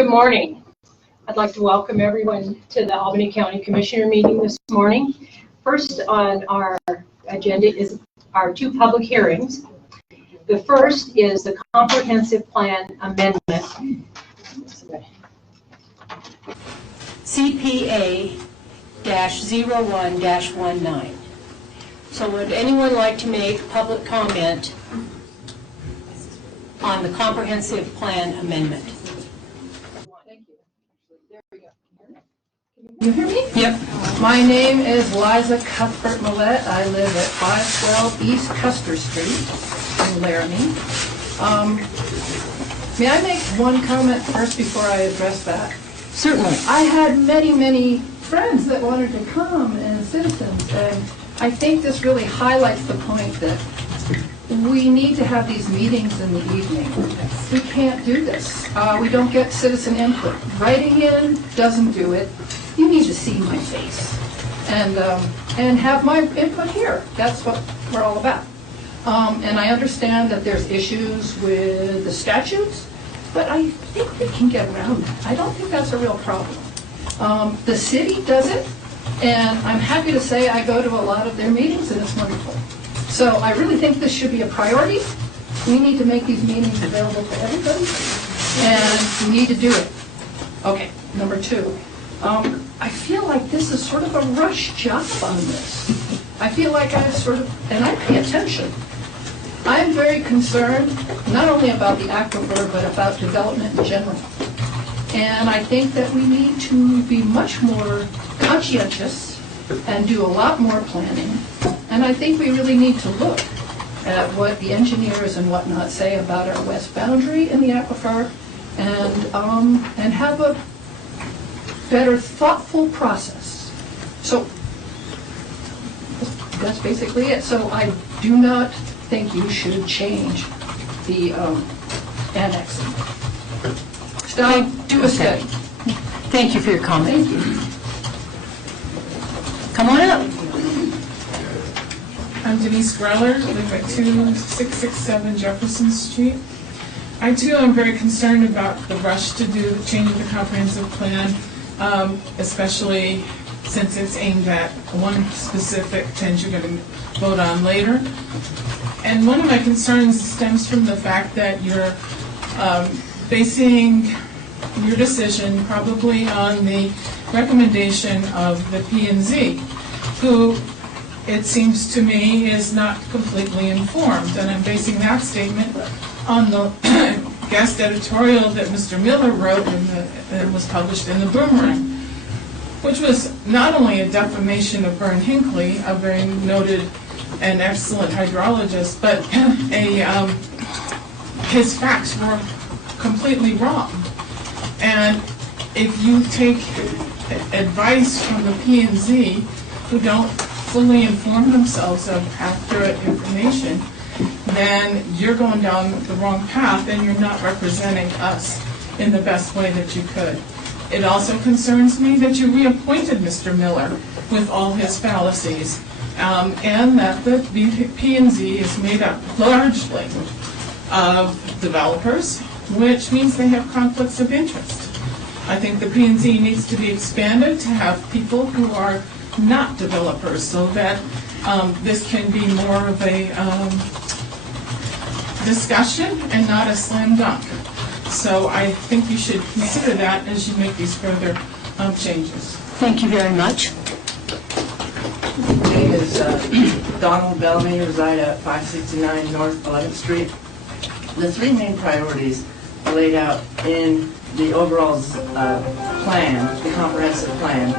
Good morning. I'd like to welcome everyone to the Albany County Commissioner meeting this morning. First on our agenda is our two public hearings. The first is the Comprehensive Plan Amendment, CPA-01-19. So would anyone like to make public comment on the Comprehensive Plan Amendment? You hear me? Yep. My name is Liza Cuthbert Millette. I live at 512 East Custer Street in Laramie. May I make one comment first before I address that? Certainly. I had many friends that wanted to come and citizens, and I think this really highlights the point that we need to have these meetings in the evening. We can't do this. We don't get citizen input. Writing in doesn't do it. You need to see my face and have my input here. That's what we're all about. And I understand that there's issues with the statutes, but I think we can get around that. I don't think that's a real problem. The city does it, and I'm happy to say I go to a lot of their meetings, and it's wonderful. So I really think this should be a priority. We need to make these meetings available to everybody, and we need to do it. Okay, number two. I feel like this is sort of a rush job on this. I feel like and I pay attention. I'm very concerned not only about the aquifer, but about development in general. And I think that we need to be much more conscientious and do a lot more planning. And I think we really need to look at what the engineers and whatnot say about our west boundary in the aquifer and have a better, thoughtful process. So that's basically it. So I do not think you should change the annexing. Do a study. Thank you for your comment. Thank you. Come on up. I'm Denise Greller, live at 2667 Jefferson Street. I too am very concerned about the rush to do the change of the comprehensive plan, especially since it's aimed at one specific change you're going to vote on later. And one of my concerns stems from the fact that you're basing your decision probably on the recommendation of the P&Z, who it seems to me is not completely informed. And I'm basing that statement on the guest editorial that Mr. Miller wrote that was published in the Boomerang, which was not only a defamation of Vern Hinckley, a very noted and excellent hydrologist, but his facts were completely wrong. And if you take advice from the P&Z, who don't fully inform themselves of accurate information, then you're going down the wrong path and you're not representing us in the best way that you could. It also concerns me that you reappointed Mr. Miller with all his fallacies, and that the P&Z is made up largely of developers, which means they have conflicts of interest. I think the P&Z needs to be expanded to have people who are not developers, so that this can be more of a discussion and not a slam dunk. So I think you should consider that as you make these further changes. Thank you very much. My name is Donald Bellamy, reside at 569 North 11th Street. The three main priorities are laid out in the overall plan, the comprehensive plan,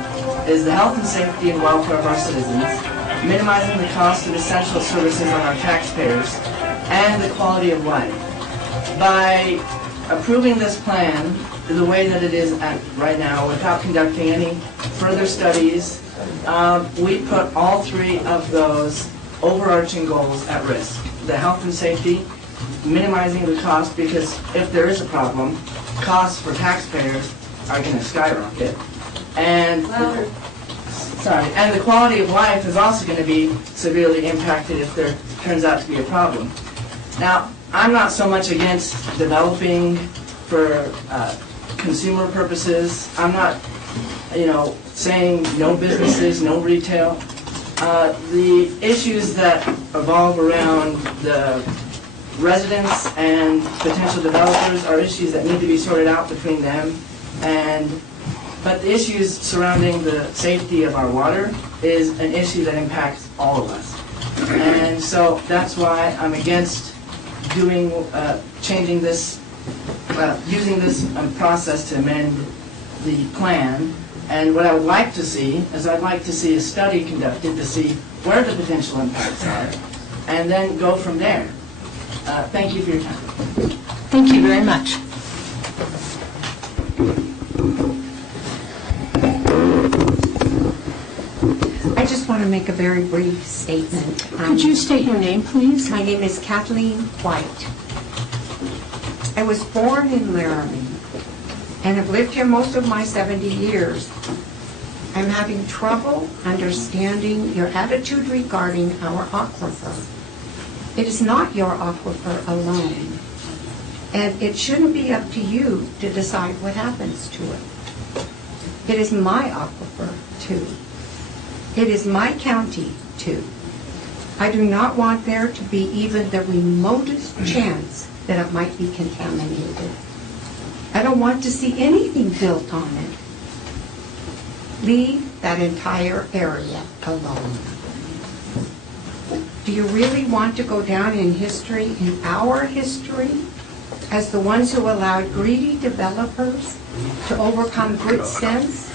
is the health and safety and welfare of our citizens, minimizing the cost of essential services on our taxpayers, and the quality of life. By approving this plan the way that it is right now, without conducting any further studies, we put all three of those overarching goals at risk. The health and safety, minimizing the cost, because if there is a problem, costs for taxpayers are going to skyrocket. And and the quality of life is also going to be severely impacted if there turns out to be a problem. Now, I'm not so much against developing for consumer purposes. I'm not, saying no businesses, no retail. The issues that evolve around the residents and potential developers are issues that need to be sorted out between them. But the issues surrounding the safety of our water is an issue that impacts all of us. And so that's why I'm against changing this, using this process to amend the plan. And what I would like to see is I'd like to see a study conducted to see where the potential impacts are, and then go from there. Thank you for your time. Thank you very much. I just want to make a very brief statement. Could you state your name, please? My name is Kathleen White. I was born in Laramie and have lived here most of my 70 years. I'm having trouble understanding your attitude regarding our aquifer. It is not your aquifer alone, and it shouldn't be up to you to decide what happens to it. It is my aquifer, too. It is my county, too. I do not want there to be even the remotest chance that it might be contaminated. I don't want to see anything built on it. Leave that entire area alone. Do you really want to go down in history, in our history, as the ones who allowed greedy developers to overcome good sense?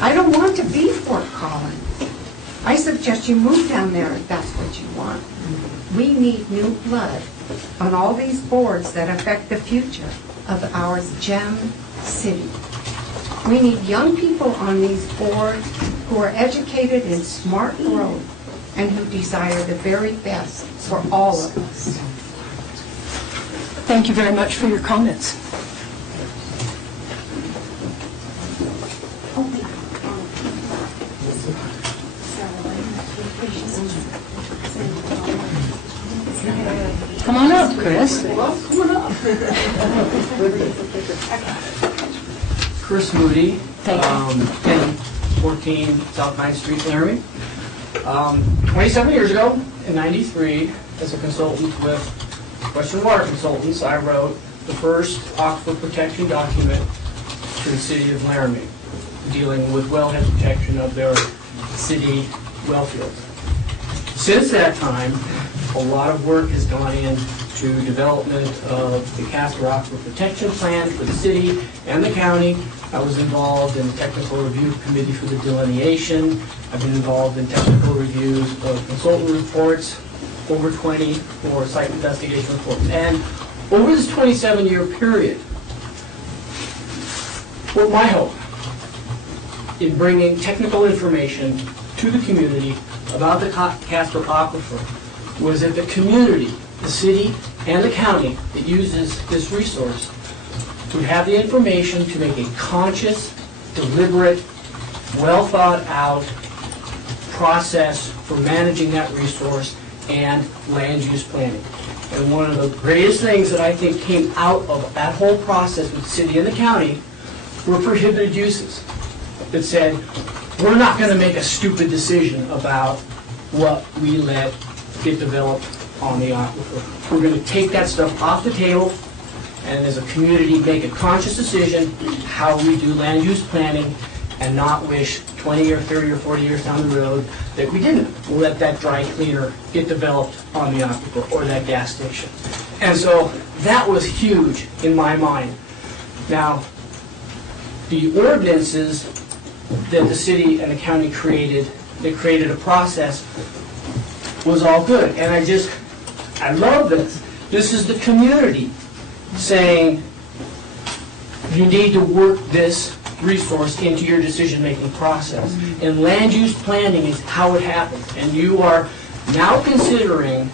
I don't want to be Fort Collins. I suggest you move down there if that's what you want. We need new blood on all these boards that affect the future of our gem city. We need young people on these boards who are educated in smart growth and who desire the very best for all of us. Thank you very much for your comments. Come on up, Chris. Chris Moody, Thank you. 1014 South 9th Street, Laramie. 27 years ago, in '93, as a consultant with Western Water Consultants, I wrote the first aquifer protection document to the city of Laramie, dealing with wellhead protection of their city well fields. Since that time, a lot of work has gone into development of the Casper Aquifer Protection Plan for the city and the county. I was involved in the technical review committee for the delineation. I've been involved in technical reviews of consultant reports, over 20 for site investigation reports. And over this 27-year period, what my hope in bringing technical information to the community about the Casper Aquifer was that the community, the city, and the county that uses this resource would have the information to make a conscious, deliberate, well-thought-out process for managing that resource and land use planning. And one of the greatest things that I think came out of that whole process with the city and the county were prohibited uses that said, we're not going to make a stupid decision about what we let get developed on the aquifer. We're going to take that stuff off the table and as a community make a conscious decision how we do land use planning and not wish 20 or 30 or 40 years down the road that we didn't let that dry cleaner get developed on the aquifer or that gas station. And so that was huge in my mind. Now, the ordinances that the city and the county created, that created a process, was all good. And I love this. This is the community saying, you need to work this resource into your decision-making process. And land use planning is how it happens. And you are now considering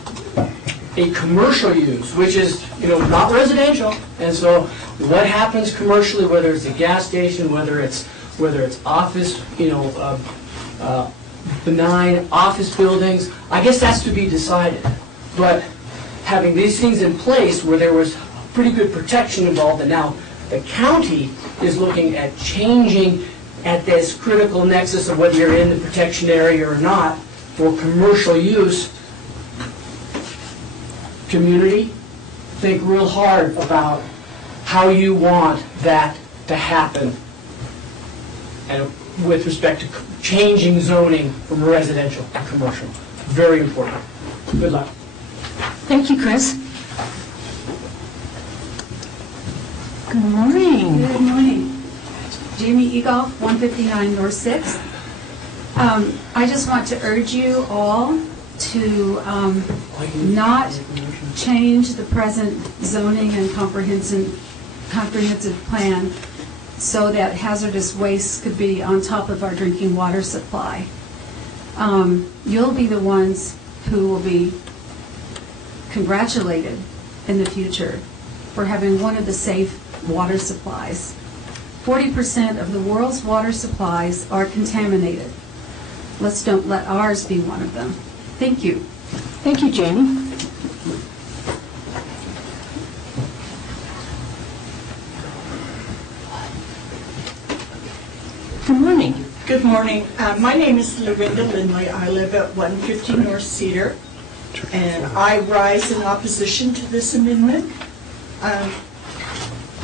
a commercial use, which is, not residential. And so what happens commercially, whether it's a gas station, whether it's office, benign office buildings, I guess that's to be decided. But having these things in place where there was pretty good protection involved, and now The county is looking at changing at this critical nexus of whether you're in the protection area or not for commercial use. Community, think real hard about how you want that to happen, and with respect to changing zoning from residential to commercial. Very important. Good luck. Thank you, Chris. Good morning. Good morning. Jamie Egoff, 159 North 6th. I just want to urge you all to not change the present zoning and comprehensive plan so that hazardous waste could be on top of our drinking water supply. You'll be the ones who will be congratulated in the future for having one of the safe water supplies. 40% of the world's water supplies are contaminated. Let's don't let ours be one of them. Thank you. Thank you, Jamie. Good morning. Good morning. My name is Lorinda Lindley. I live at 150 North Cedar, and I rise in opposition to this amendment.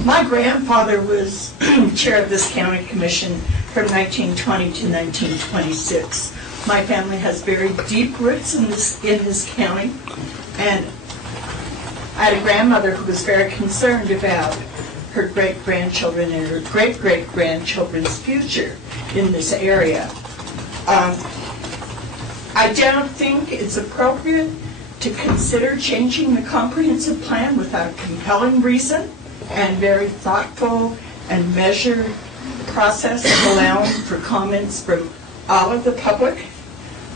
My grandfather was chair of this county commission from 1920 to 1926. My family has very deep roots in this county, and I had a grandmother who was very concerned about her great-grandchildren and her great-great-grandchildren's future in this area. I don't think it's appropriate to consider changing the comprehensive plan without a compelling reason and very thoughtful and measured process of allowing for comments from all of the public.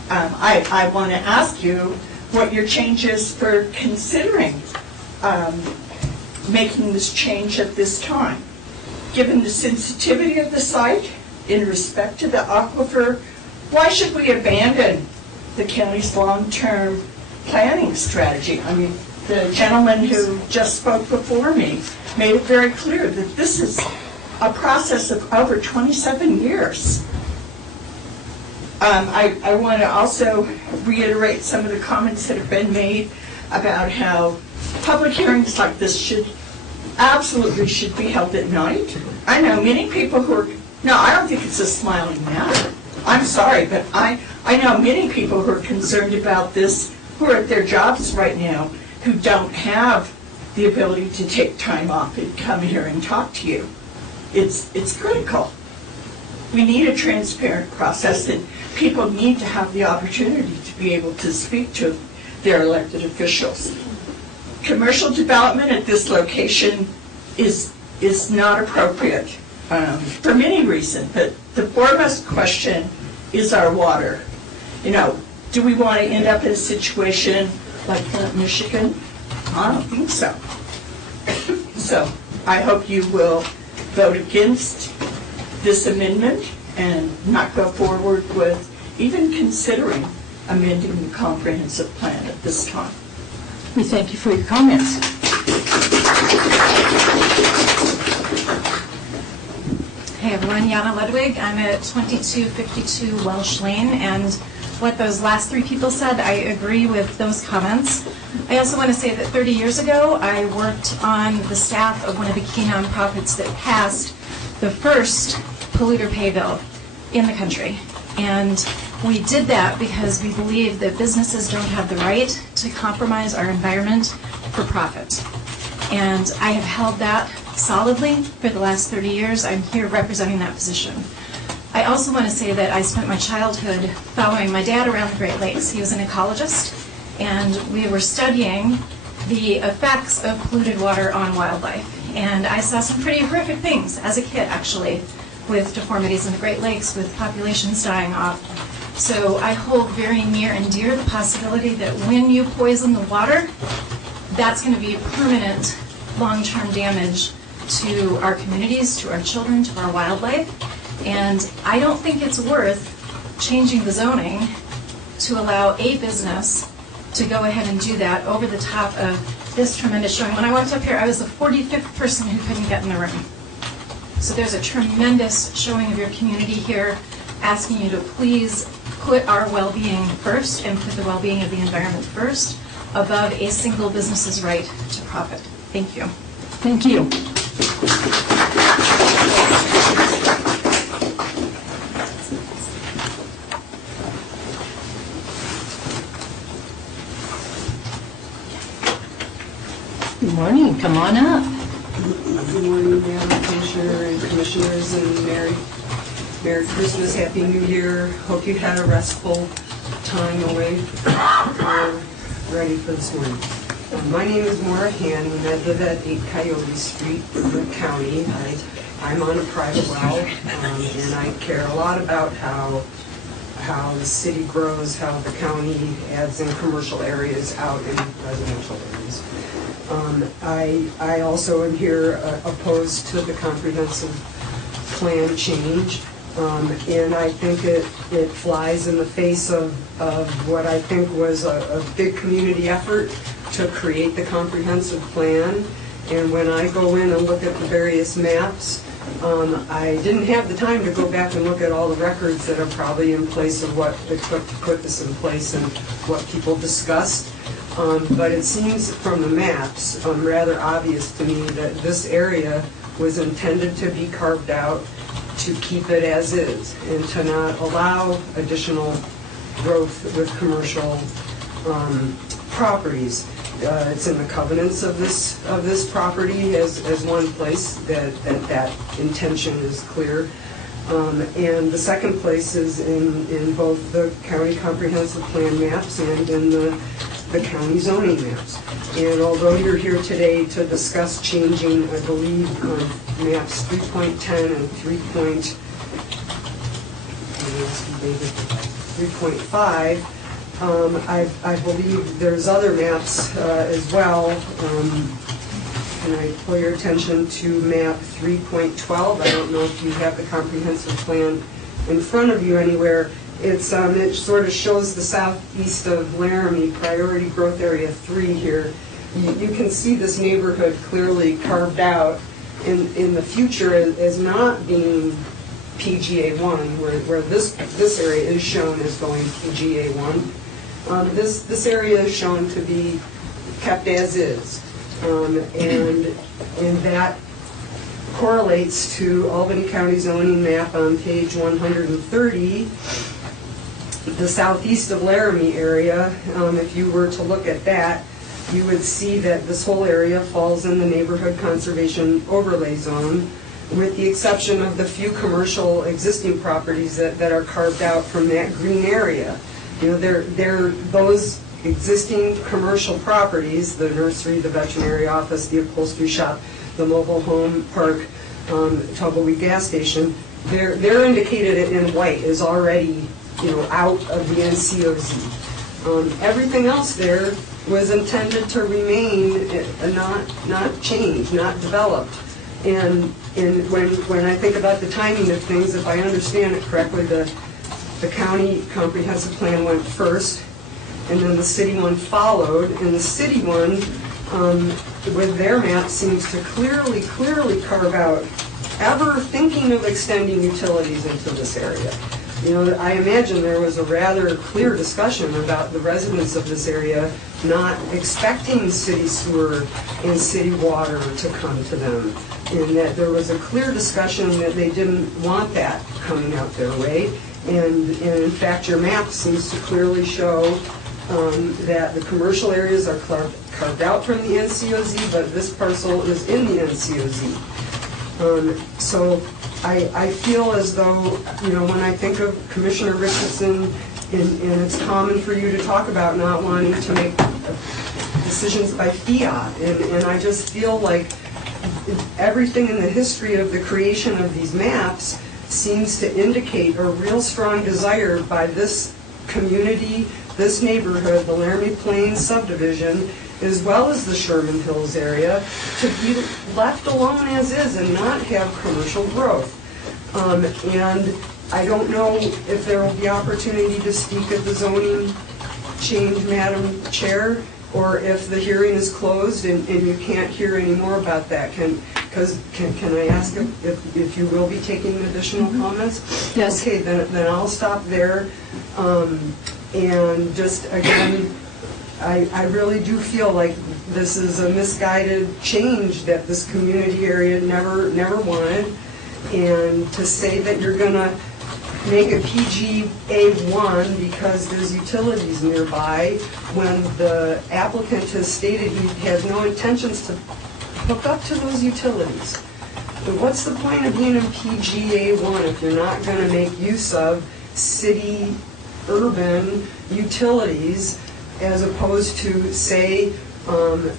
I want to ask you what your change is for considering making this change at this time. Given the sensitivity of the site in respect to the aquifer, why should we abandon the county's long-term planning strategy? I mean, the gentleman who just spoke before me made it very clear that this is a process of over 27 years. I want to also reiterate some of the comments that have been made about how public hearings like this absolutely should be held at night. I know many people who are, no, I don't think it's a smiling matter. I'm sorry, but I know many people who are concerned about this, who are at their jobs right now, who don't have the ability to take time off and come here and talk to you. It's critical. We need a transparent process, and people need to have the opportunity to be able to speak to their elected officials. Commercial development at this location is not appropriate for many reasons, but the foremost question is our water. You know, do we want to end up in a situation like Flint, Michigan? I don't think so. So I hope you will vote against this amendment and not go forward with even considering amending the comprehensive plan at this time. We thank you for your comments. Hey everyone, Yana Ludwig. I'm at 2252 Welsh Lane, and what those last three people said, I agree with those comments. I also want to say that 30 years ago, I worked on the staff of one of the key nonprofits that passed the first polluter pay bill in the country. And we did that because we believe that businesses don't have the right to compromise our environment for profit. And I have held that solidly for the last 30 years. I'm here representing that position. I also want to say that I spent my childhood following my dad around the Great Lakes. He was an ecologist, and we were studying the effects of polluted water on wildlife. And I saw some pretty horrific things as a kid, actually, with deformities in the Great Lakes, with populations dying off. So I hold very near and dear the possibility that when you poison the water, that's going to be permanent long-term damage to our communities, to our children, to our wildlife. And I don't think it's worth changing the zoning to allow a business to go ahead and do that over the top of this tremendous showing. When I walked up here, I was the 45th person who couldn't get in the room. So there's a tremendous showing of your community here, asking you to please put our well-being first and put the well-being of the environment first above a single business's right to profit. Thank you. Thank you. Good morning, come on up. Good morning, Madam Commissioner and Commissioners, and Merry Christmas, Happy New Year. Hope you had a restful time away. We're ready for this morning. My name is Maura Hanning, and I live at 8 Coyote Street in the county. I'm on a private well, and I care a lot about how the city grows, how the county adds in commercial areas out in residential areas. I also am here opposed to the comprehensive plan change, and I think it flies in the face of what I think was a big community effort to create the comprehensive plan. And when I go in and look at the various maps, I didn't have the time to go back and look at all the records that are probably in place of what it took to put this in place and what people discussed. But it seems from the maps rather obvious to me that this area was intended to be carved out to keep it as is and to not allow additional growth with commercial properties. It's in the covenants of this property as one place that intention is clear. And the second place is in both the county comprehensive plan maps and in the county zoning maps. And although you're here today to discuss changing, I believe, maps 3.10 and 3.5, I believe there's other maps as well. And I pull your attention to map 3.12. I don't know if you have the comprehensive plan in front of you anywhere. It sort of shows the southeast of Laramie, priority growth area 3 here. You can see this neighborhood clearly carved out in the future as not being PGA 1, where this area is shown as going PGA 1. This area is shown to be kept as is, and that correlates to Albany County zoning map on page 130. The southeast of Laramie area, if you were to look at that, you would see that this whole area falls in the neighborhood conservation overlay zone, with the exception of the few commercial existing properties that are carved out from that green area. You know, they're those existing commercial properties, the nursery, the veterinary office, the upholstery shop, the mobile home park, Tumbleweed gas station, they're indicated in white as already, out of the NCOZ. Everything else there was intended to remain not change, not developed. And when I think about the timing of things, if I understand it correctly, the county comprehensive plan went first, and then the city one followed, and the city one, with their map, seems to clearly carve out ever thinking of extending utilities into this area. I imagine there was a rather clear discussion about the residents of this area not expecting city sewer and city water to come to them, and that there was a clear discussion that they didn't want that coming out their way. And in fact, your map seems to clearly show that the commercial areas are carved out from the NCOZ, but this parcel is in the NCOZ. So I feel as though, when I think of Commissioner Richardson, and it's common for you to talk about not wanting to make decisions by fiat, and I just feel like everything in the history of the creation of these maps seems to indicate a real strong desire by this community, this neighborhood, the Laramie Plains subdivision, as well as the Sherman Hills area, to be left alone as is and not have commercial growth. And I don't know if there will be opportunity to speak at the zoning change, Madam Chair, or if the hearing is closed and you can't hear any more about that. Can because, can I ask if you will be taking additional comments? Yes. Okay, then I'll stop there. And just, again, I really do feel like this is a misguided change that this community area never wanted. And to say that you're gonna make a PGA1 because there's utilities nearby, when the applicant has stated he has no intentions to hook up to those utilities. But what's the point of being in PGA1 if you're not gonna make use of city, urban utilities, as opposed to, say,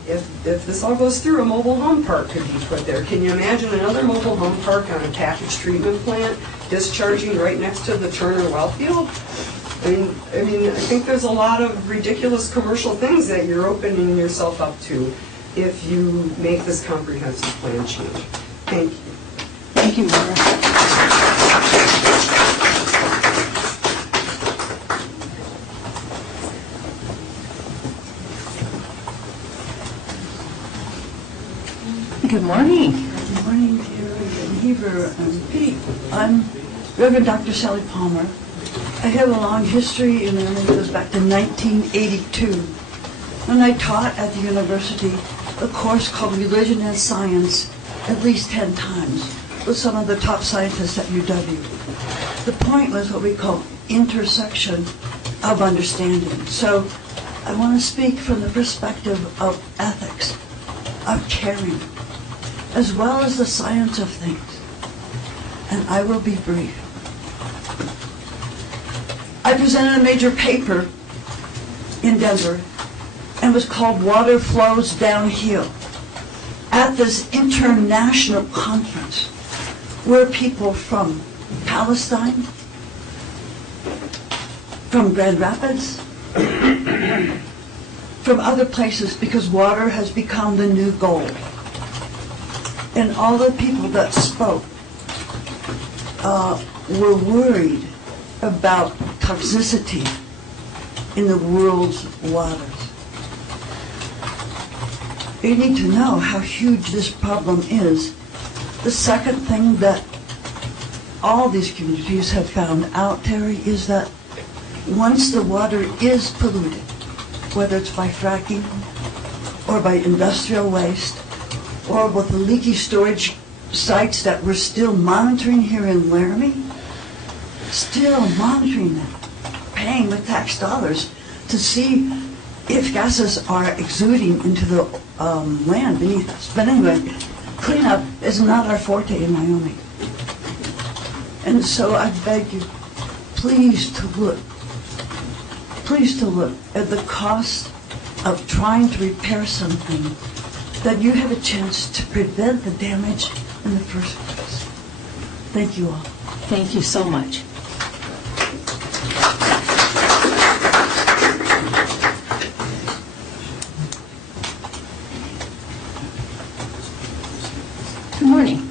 if this all goes through, a mobile home park could be put there. Can you imagine another mobile home park on a package treatment plant discharging right next to the Turner well field? I mean, I think there's a lot of ridiculous commercial things that you're opening yourself up to if you make this comprehensive plan change. Thank you. Thank you, Laura. Good morning. Good morning, Terry and Heber and Pete. I'm Reverend Dr. Sally Palmer. I have a long history in Learning. It goes back to 1982 when I taught at the university a course called Religion and Science at least 10 times with some of the top scientists at UW. The point was what we call intersection of understanding. So I want to speak from the perspective of ethics, of caring, as well as the science of things. And I will be brief. I presented a major paper in Denver and was called Water Flows Downhill at this international conference where people from Palestine, from Grand Rapids, from other places, because water has become the new gold. And all the people that spoke were worried about toxicity in the world's waters. You need to know how huge this problem is. The second thing that all these communities have found out, Terry, is that once the water is polluted, whether it's by fracking or by industrial waste, or with the leaky storage sites that we're still monitoring here in Laramie, still monitoring them, paying with tax dollars to see if gases are exuding into the land beneath us. But anyway, cleanup is not our forte in Wyoming. And so I beg you, please to look at the cost of trying to repair something that you have a chance to prevent the damage in the first place. Thank you all. Thank you so much. Good morning.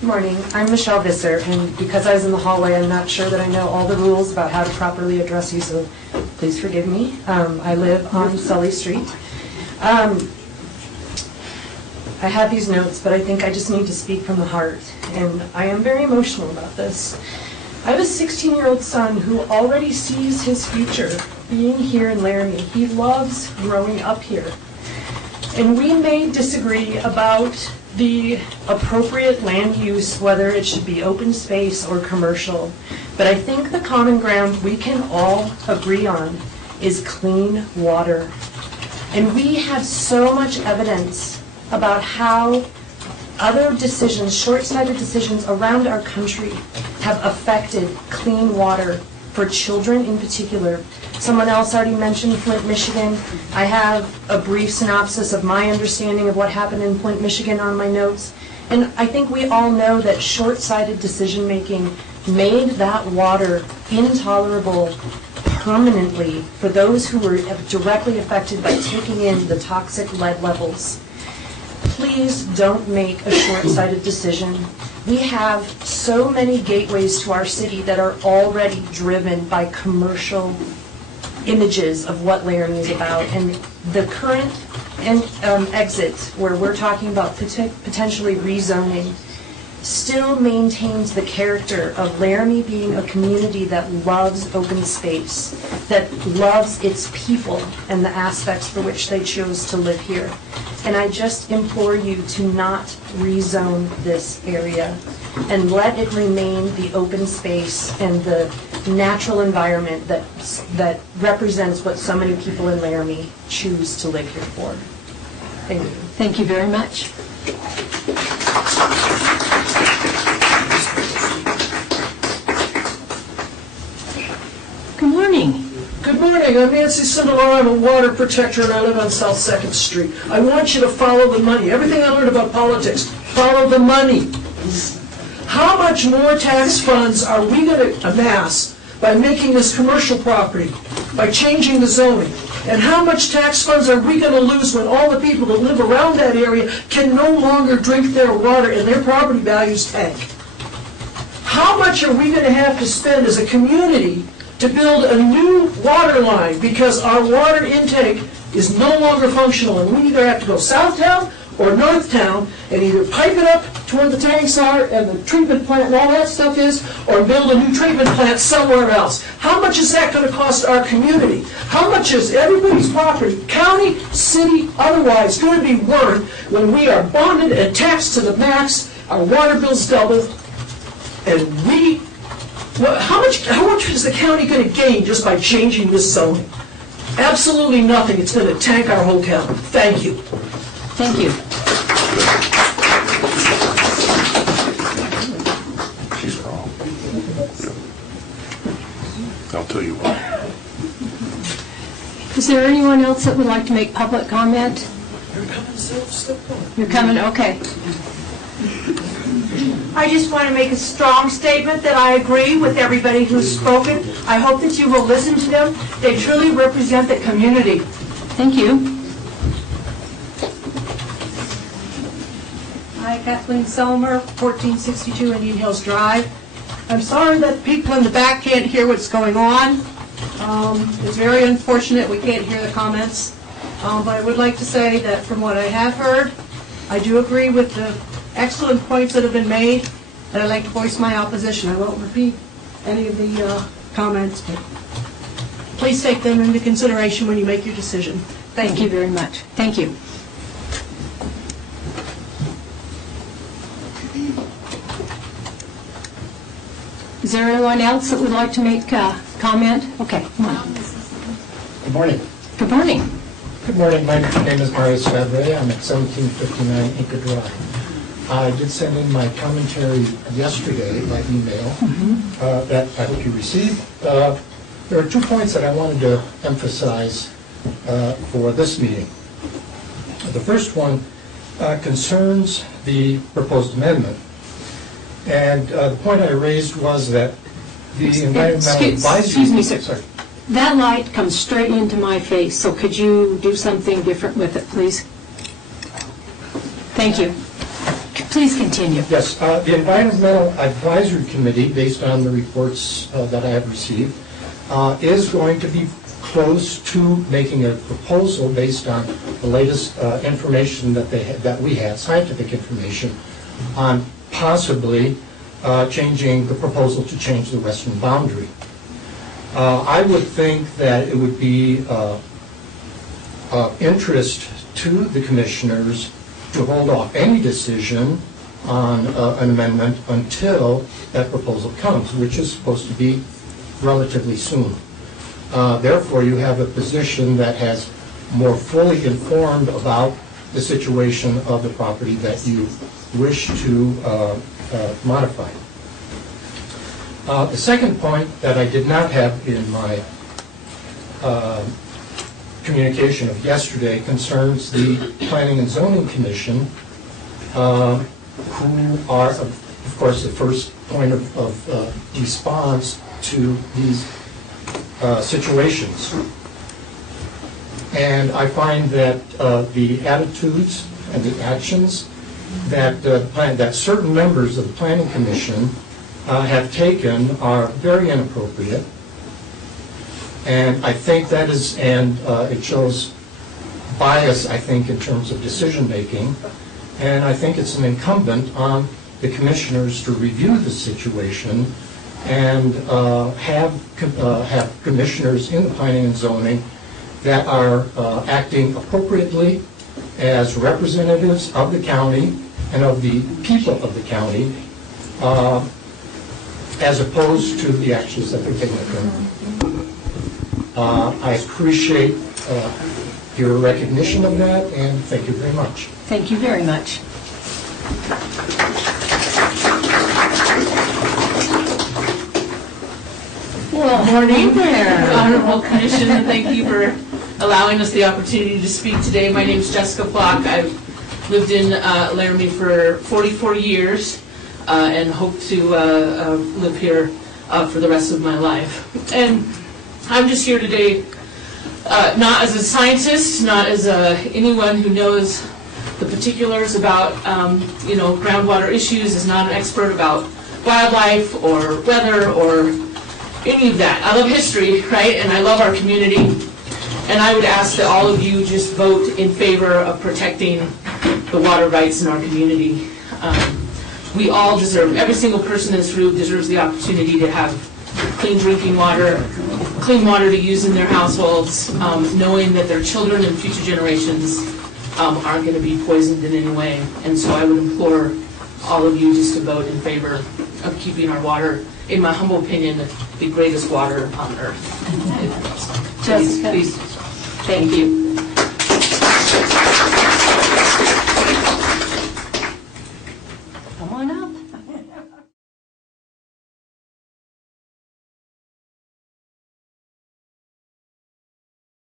Good morning. I'm Michelle Visser, and because I was in the hallway, I'm not sure that I know all the rules about how to properly address you, so please forgive me. I live on Sully Street. I have these notes, but I think I just need to speak from the heart, and I am very emotional about this. I have a 16-year-old son who already sees his future being here in Laramie. He loves growing up here. And we may disagree about the appropriate land use, whether it should be open space or commercial, but I think the common ground we can all agree on is clean water. And we have so much evidence about how other decisions, short-sighted decisions around our country have affected clean water for children in particular. Someone else already mentioned Flint, Michigan. I have a brief synopsis of my understanding of what happened in Flint, Michigan on my notes. And I think we all know that short-sighted decision-making made that water intolerable permanently for those who were directly affected by taking in the toxic lead levels. Please don't make a short-sighted decision. We have so many gateways to our city that are already driven by commercial images of what Laramie is about, and the current exit where we're talking about potentially rezoning still maintains the character of Laramie being a community that loves open space, that loves its people and the aspects for which they chose to live here. And I just implore you to not rezone this area and let it remain the open space and the natural environment that represents what so many people in Laramie choose to live here for. Thank you. Thank you very much. Good morning. Good morning, I'm Nancy Sindelar, I'm a water protector and I live on South 2nd Street. I want you to follow the money. Everything I learned about politics, follow the money. How much more tax funds are we going to amass by making this commercial property, by changing the zoning? And how much tax funds are we going to lose when all the people that live around that area can no longer drink their water and their property values tank? How much are we going to have to spend as a community to build a new water line because our water intake is no longer functional and we either have to go south town or north town and either pipe it up to where the tanks are and the treatment plant and all that stuff is, or build a new treatment plant somewhere else? How much is that going to cost our community? How much is everybody's property, county, city, otherwise, going to be worth when we are bonded and taxed to the max, our water bills double, and how much is the county going to gain just by changing this zoning? Absolutely nothing. It's going to tank our whole county. Thank you. Thank you. She's wrong. I'll tell you what. Is there anyone else that would like to make public comment? You're coming, okay. I just want to make a strong statement that I agree with everybody who's spoken. I hope that you will listen to them. They truly represent the community. Thank you. Hi, Kathleen Selmer, 1462 Indian Hills Drive. I'm sorry that people in the back can't hear what's going on. It's very unfortunate we can't hear the comments. But I would like to say that from what I have heard, I do agree with the excellent points that have been made, and I'd like to voice my opposition. I won't repeat any of the comments, but please take them into consideration when you make your decision. Thank you very much. Thank you. Is there anyone else that would like to make a comment? Okay, come on. Good morning. Good morning. Good morning. My name is Marius Fabre. I'm at 1759 Inca Drive. I did send in my commentary yesterday by email that I hope you received. There are 2 points that I wanted to emphasize for this meeting. The first one concerns the proposed amendment. And the point I raised was that the environmental advisory... Excuse me, sir. That light comes straight into my face, so could you do something different with it, please? Thank you. Please continue. Yes, the Environmental Advisory Committee, based on the reports that I have received, is going to be close to making a proposal based on the latest information that we have, scientific information, on possibly changing the proposal to change the western boundary. I would think that it would be of interest to the commissioners to hold off any decision on an amendment until that proposal comes, which is supposed to be relatively soon. Therefore, you have a position that has more fully informed about the situation of the property that you wish to modify. The second point that I did not have in my communication of yesterday concerns the Planning and Zoning Commission, who are, of course, the first point of response to these situations. And I find that the attitudes and the actions that certain members of the Planning Commission have taken are very inappropriate. And I think that is, and it shows bias, I think, in terms of decision-making, and I think it's incumbent on the commissioners to review the situation and have commissioners in the planning and zoning that are acting appropriately as representatives of the county and of the people of the county, as opposed to the actions that they're taking. I appreciate your recognition of that, and thank you very much. Thank you very much. Well, morning there, Honorable Commission, and thank you for allowing us the opportunity to speak today. My name is Jessica Flock. I've lived in Laramie for 44 years and hope to live here for the rest of my life. And I'm just here today not as a scientist, not as anyone who knows the particulars about groundwater issues, is not an expert about wildlife or weather or any of that. I love history, right? And I love our community. And I would ask that all of you just vote in favor of protecting the water rights in our community. We all deserve, every single person in this room deserves the opportunity to have clean drinking water, clean water to use in their households, knowing that their children and future generations aren't going to be poisoned in any way. And so I would implore all of you just to vote in favor of keeping our water, in my humble opinion, the greatest water on earth. Jessica. Please. Thank you.